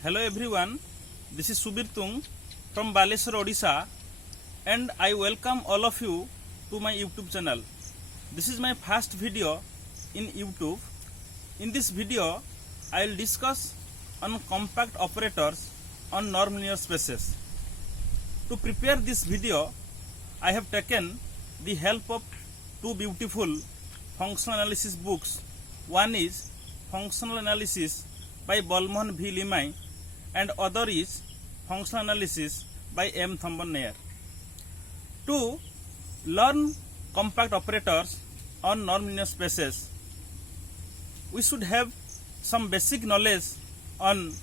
Hello everyone, this is Subir Tung from Baleswar, Odisha, and I welcome all of you to my YouTube channel. This is my first video in YouTube. In this video, I will discuss on compact operators on nonlinear spaces. To prepare this video, I have taken the help of two beautiful functional analysis books. One is Functional Analysis by Balmohan V. Limai and other is Functional Analysis by M. Thomben Nair. To learn compact operators on nonlinear spaces, we should have some basic knowledge on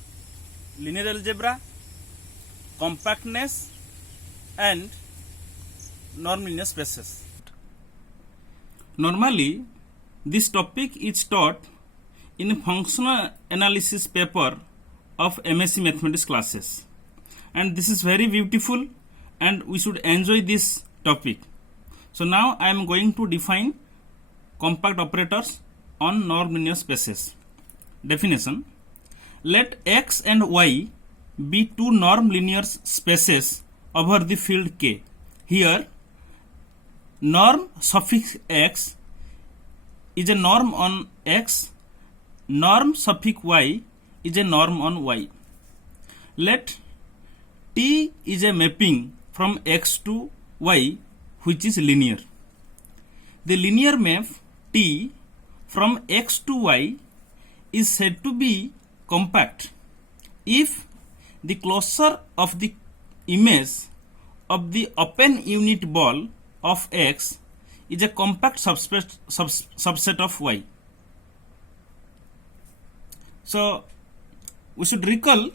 linear algebra, compactness and nonlinear spaces. Normally, this topic is taught in functional analysis paper of MSc Mathematics classes, and this is very beautiful and we should enjoy this topic. So now I am going to define compact operators on nonlinear spaces. Definition: let X and Y be two norm-linear spaces over the field K. Here norm suffix X is a norm on X, norm suffix Y is a norm on Y. Let T is a mapping from X to Y which is linear. The linear map T from X to Y is said to be compact if the closure of the image of the open unit ball of X is a compact subset of Y. So we should recall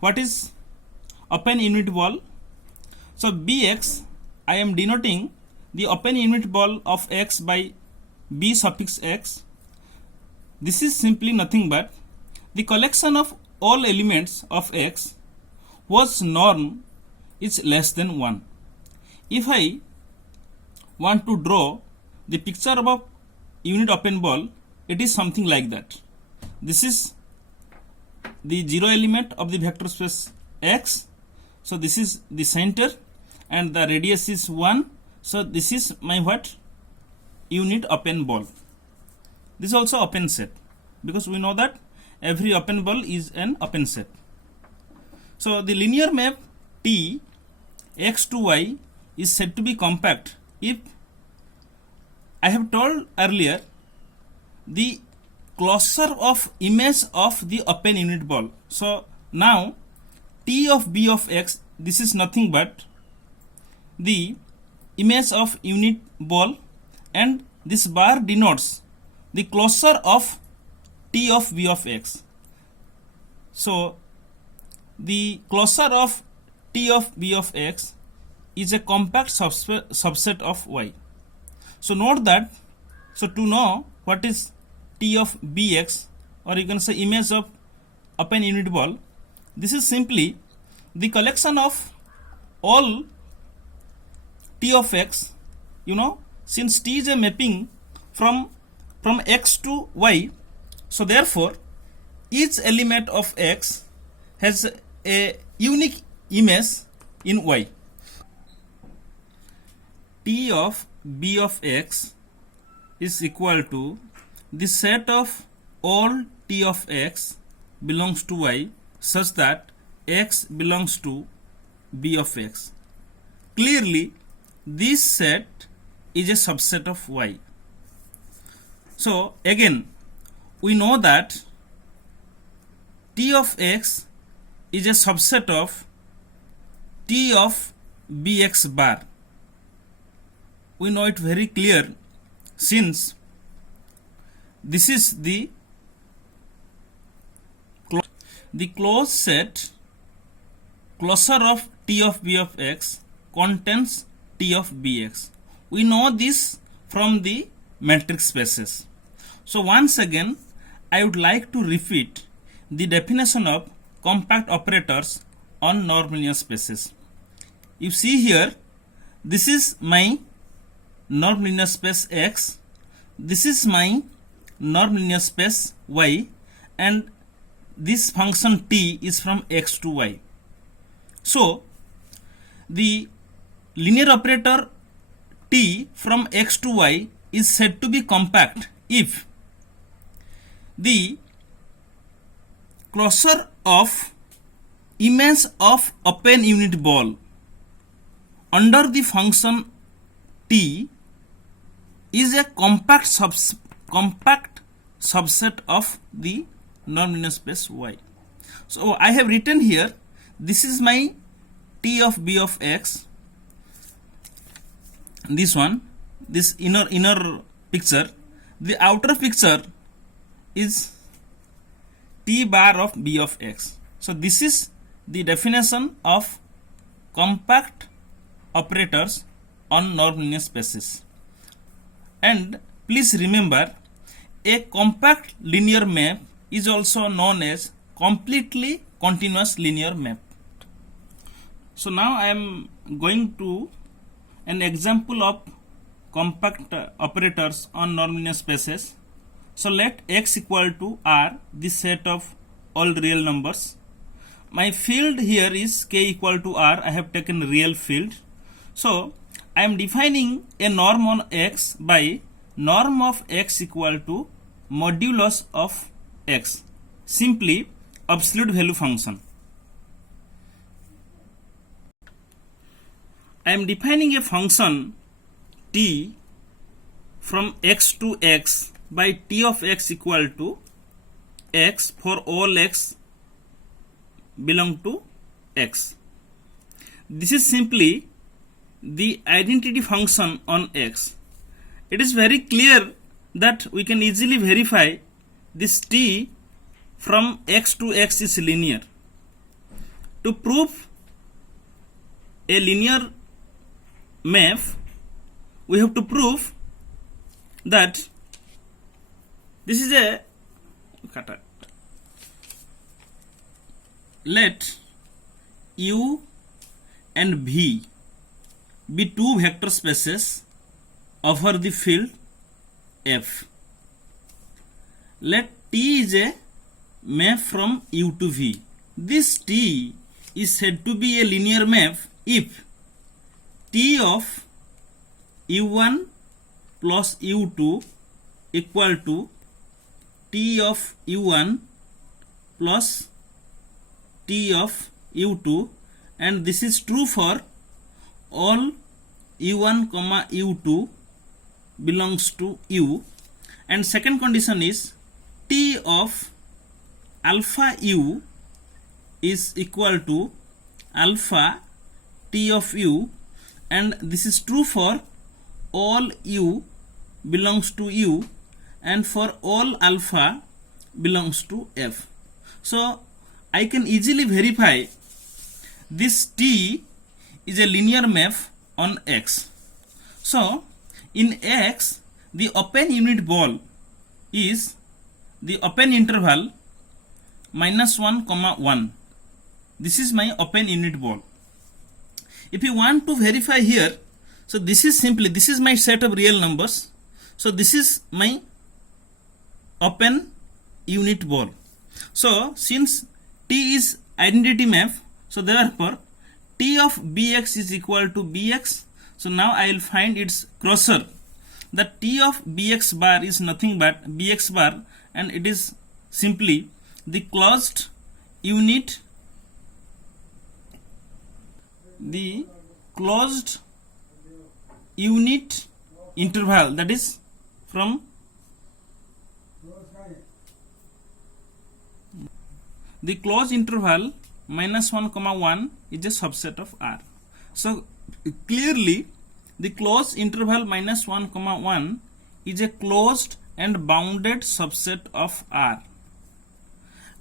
what is open unit ball. So Bx, I am denoting the open unit ball of X by B suffix X. This is simply nothing but the collection of all elements of X whose norm is less than 1. If I want to draw the picture of a unit open ball, it is something like that. This is the zero element of the vector space X. So this is the center and the radius is 1. So this is my what? Unit open ball. This is also open set, because we know that every open ball is an open set. So the linear map T X to Y is said to be compact if I have told earlier the closure of image of the open unit ball. So now T of B of X, this is nothing but the image of unit ball, and this bar denotes the closure of T of B of X. So the closure of T of B of X is a compact subset of Y. So note that, so to know what is T of Bx, or you can say image of open unit ball, this is simply the collection of all T of X, since T is a mapping from X to Y, so therefore each element of X has a unique image in Y. T of B of X is equal to the set of all T of X belongs to Y such that X belongs to B of X. Clearly, this set is a subset of Y. So again, we know that T of X is a subset of T of Bx bar. We know it very clear since this is the closed set closure of T of B of X contains T of Bx. We know this from the matrix spaces. So once again, I would like to repeat the definition of compact operators on nonlinear spaces. You see here, this is my nonlinear space X, this is my nonlinear space Y, and this function t is from x to y. So the linear operator t from x to y is said to be compact if the closure of image of open unit ball under the function t is a compact subset of the nonlinear space y. So I have written here, this is my t of b of x, this one, this inner picture. The outer picture is t bar of b of x. So this is the definition of compact operators on nonlinear spaces. And please remember, a compact linear map is also known as completely continuous linear map. So now I am going to an example of compact operators on nonlinear spaces. So let x equal to r, the set of all real numbers. My field here is k equal to r. I have taken real field. So I am defining a norm on x by norm of x equal to modulus of x, simply absolute value function. I am defining a function t from x to x by t of x equal to x for all x belong to x. This is simply the identity function on x. It is very clear that we can easily verify this t from x to x is linear. To prove a linear map, we have to prove that this is a let u and v be two vector spaces over the field f. Let t is a map from u to v. This t is said to be a linear map if t of u1 plus u2 equal to t of u1 plus t of u2, and this is true for all u1 comma u2 belongs to u. And second condition is t of alpha u is equal to alpha t of u, and this is true for all u belongs to u and for all alpha belongs to f. So I can easily verify this t is a linear map on x. So in x, the open unit ball is the open interval -1, 1. This is my open unit ball. If you want to verify here, so this is my set of real numbers. So this is my open unit ball. So since t is identity map, so therefore t of bx is equal to bx. So now I will find its closure. The t of bx bar is nothing but bx bar, and it is simply the closed unit interval, that is from the closed interval -1, 1 is a subset of R. So clearly the closed interval -1, 1 is a closed and bounded subset of R.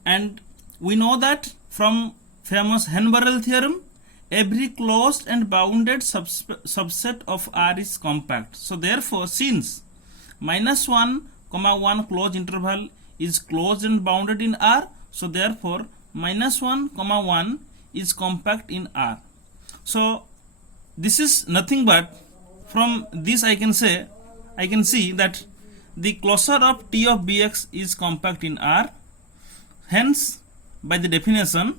And we know that from famous Hen-Borel theorem, every closed and bounded subset of R is compact. So therefore, since -1, 1 closed interval is closed and bounded in R, so therefore -1, 1 is compact in R. So this is nothing but, from this I can see that the closure of t of bx is compact in R. Hence by the definition,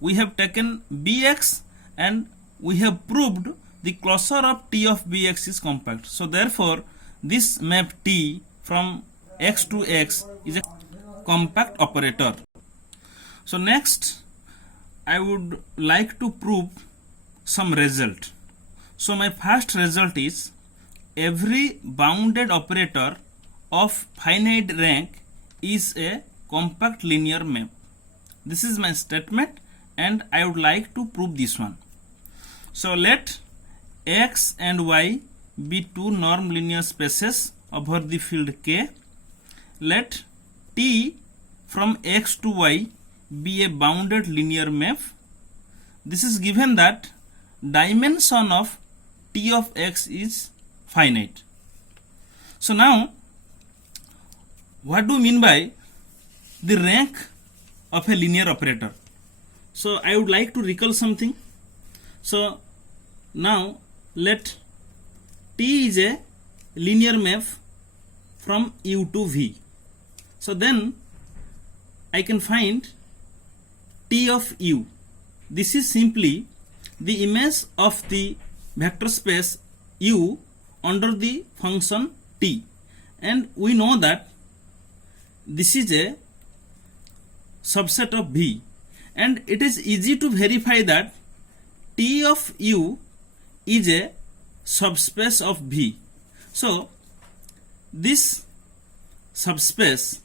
we have taken Bx and we have proved the closure of T of Bx is compact. So therefore, this map T from x to x is a compact operator. So next, I would like to prove some result. So my first result is every bounded operator of finite rank is a compact linear map. This is my statement and I would like to prove this one. So let x and y be two norm linear spaces over the field K. Let T from x to y be a bounded linear map. This is given that dimension of T of x is finite. So now, what do you mean by the rank of a linear operator? So I would like to recall something. So now let T is a linear map from U to V. So then I can find T of U. This is simply the image of the vector space U under the function T, and we know that this is a subset of V, and it is easy to verify that T of U is a subspace of V. So this subspace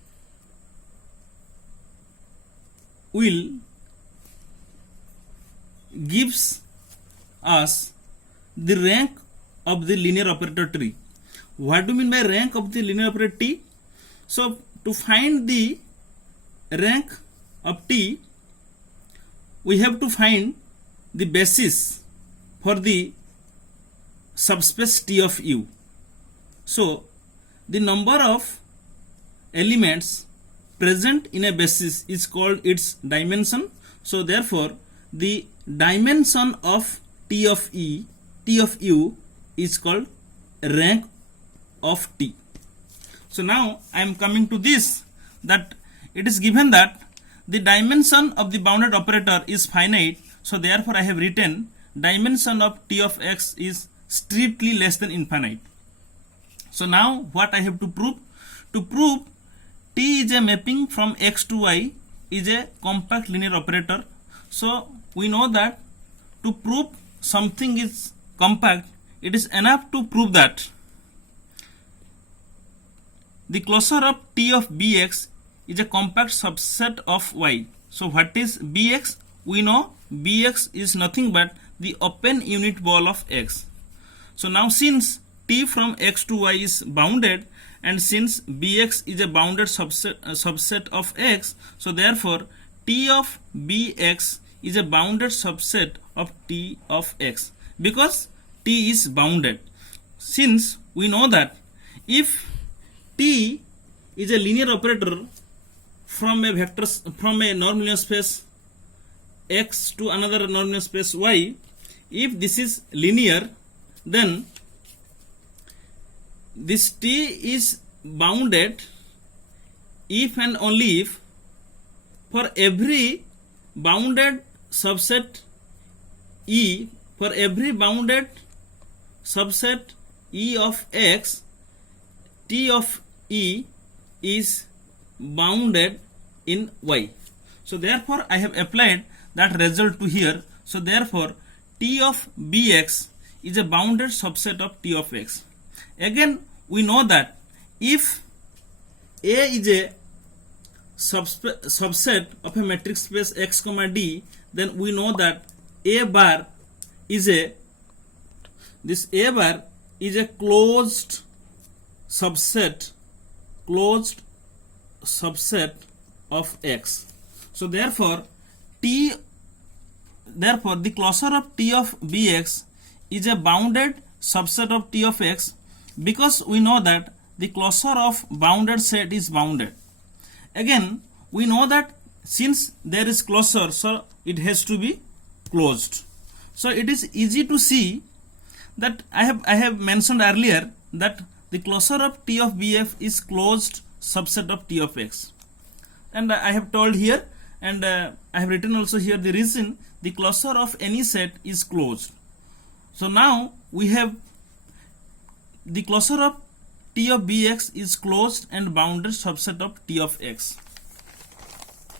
will gives us the rank of the linear operator tree. What do you mean by rank of the linear operator T? So to find the rank of T, we have to find the basis for the subspace T of U. So the number of elements present in a basis is called its dimension. So therefore the dimension of T of U is called rank of T. So now I am coming to this, that it is given that the dimension of the bounded operator is finite. So therefore I have written dimension of T of x is strictly less than infinite. So now what I have to prove? To prove T is a mapping from x to y is a compact linear operator. So we know that to prove something is compact, it is enough to prove that the closure of T of Bx is a compact subset of y. So what is Bx? We know Bx is nothing but the open unit ball of x. So now since T from x to y is bounded, and since Bx is a bounded subset of x, so therefore T of Bx is a bounded subset of T of x, because T is bounded. Since we know that if T is a linear operator from a nonlinear space x to another nonlinear space y, if this is linear, then this T is bounded if and only if for every bounded subset E, for every bounded subset E of x, T of E is bounded in y. So therefore I have applied that result to here. So therefore T of Bx is a bounded subset of T of x. Again we know that if A is a subset of a matrix space x comma d, then we know that A bar is a closed subset of x. So therefore the closure of T of Bx is a bounded subset of T of x, because we know that the closure of bounded set is bounded. Again we know that since there is closure, so it has to be closed. So it is easy to see that I have mentioned earlier that the closure of T of Bf is closed subset of T of x, and I have told here, and I have written also here the reason. The closure of any set is closed. So now we have the closure of T of Bx is closed and bounded subset of T of x.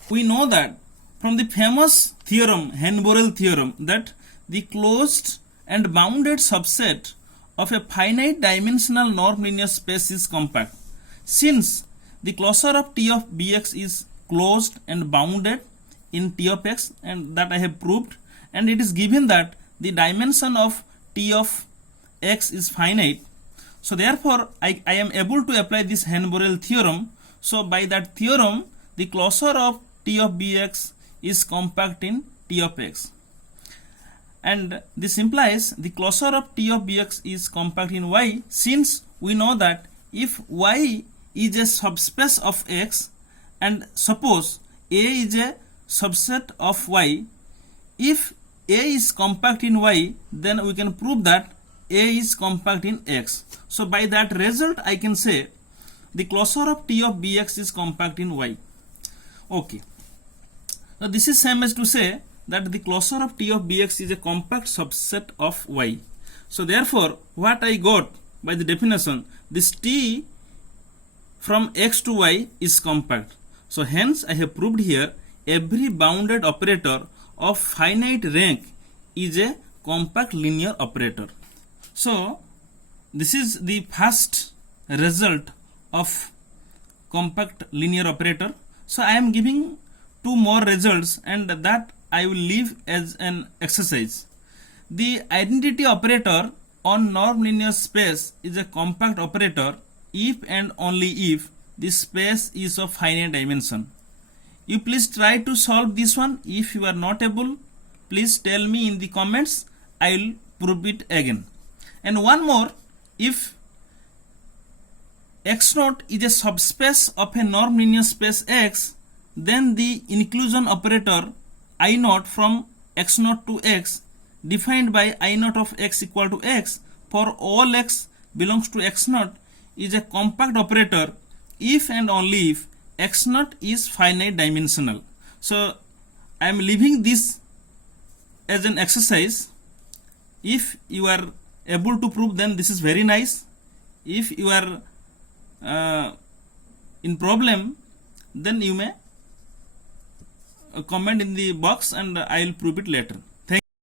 We know that from the famous theorem, Hen-Borel theorem, that the closed and bounded subset of a finite dimensional norm-linear space is compact. Since the closure of T of Bx is closed and bounded in T of x, and that I have proved, and it is given that the dimension of T of x is finite. So therefore I am able to apply this Hen-Borel theorem. So by that theorem, the closure of T of Bx is compact in T of x, and this implies the closure of T of Bx is compact in y, since we know that if y is a subspace of x and suppose A is a subset of y, if A is compact in y, then we can prove that A is compact in x. So by that result I can say the closure of T of Bx is compact in y. Okay. Now this is same as to say that the closure of T of Bx is a compact subset of y. So therefore what I got by the definition, this T from x to y is compact. So hence I have proved here every bounded operator of finite rank is a compact linear operator. So this is the first result of compact linear operator. So I am giving two more results, and that I will leave as an exercise. The identity operator on norm linear space is a compact operator if and only if the space is of finite dimension. You please try to solve this one. If you are not able, please tell me in the comments. I will prove it again. And one more, if x0 is a subspace of a norm linear space X, then the inclusion operator I0 from x0 to x defined by I0 of x equal to x for all x belongs to x0 is a compact operator if and only if x0 is finite dimensional. So I am leaving this as an exercise. If you are able to prove, then this is very nice. If you are in problem, then you may comment in the box and I will prove it later.